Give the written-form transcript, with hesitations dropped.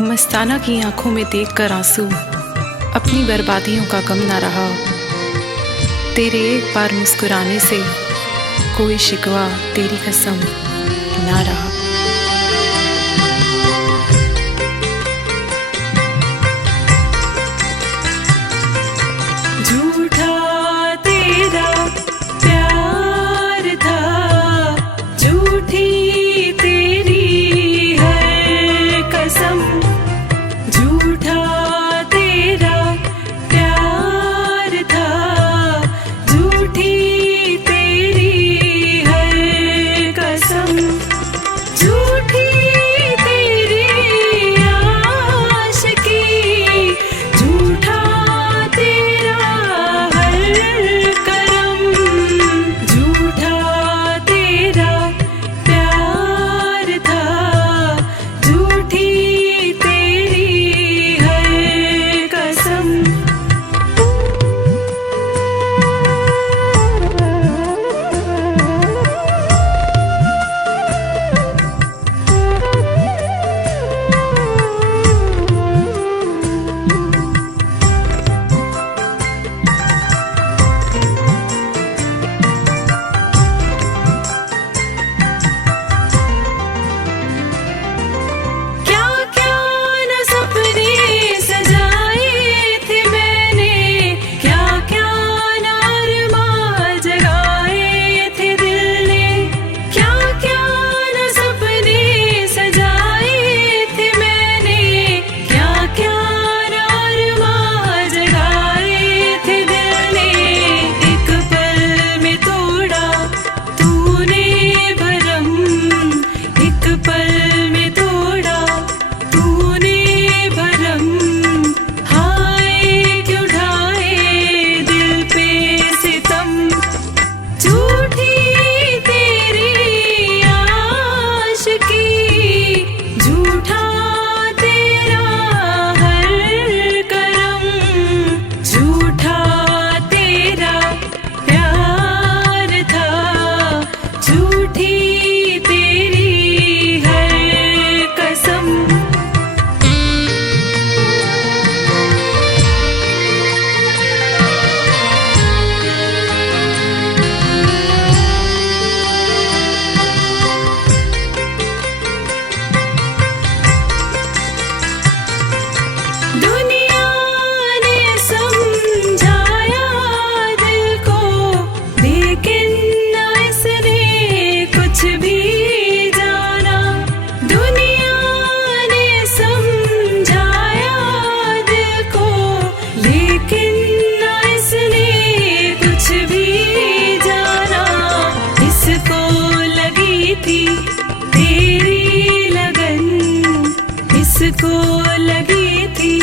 मस्ताना की आंखों में देख कर आंसू, अपनी बर्बादियों का गम ना रहा। तेरे एक बार मुस्कुराने से कोई शिकवा तेरी कसम ना रहा। झूठा तेरा प्यार था, झूठी तेरी है कसम। झूठा तेरा प्यार था, झूठी तेरी है कसम। झूठी तेरी आशिकी, झूठा तेरा हर करम। झूठा तेरा प्यार था, झूठी तेरी है कसम। क्या क्या न सपने सजाए थे मैंने, क्या क्या न अरमां जगाए थे दिल ने। क्या क्या न सपने सजाए थे मैंने, क्या क्या न अरमां जगाए थे दिल ने। एक पल में तोड़ा तूने भरम, एक पल में तोड़ा तूने भरम। हाय क्यों ढाए दिल पे सितम। झूठी तेरी आशिकी, झूठा तेरा हर करम। झूठा तेरा प्यार था, झूठी तेरी है कसम। दुनिया ने समझाया दिल को, लेकिन न इसने कुछ भी जाना। दुनिया ने समझाया दिल को, लेकिन न इसने कुछ भी जाना। इसको लगी थी तेरी लगन, इसको लगी थी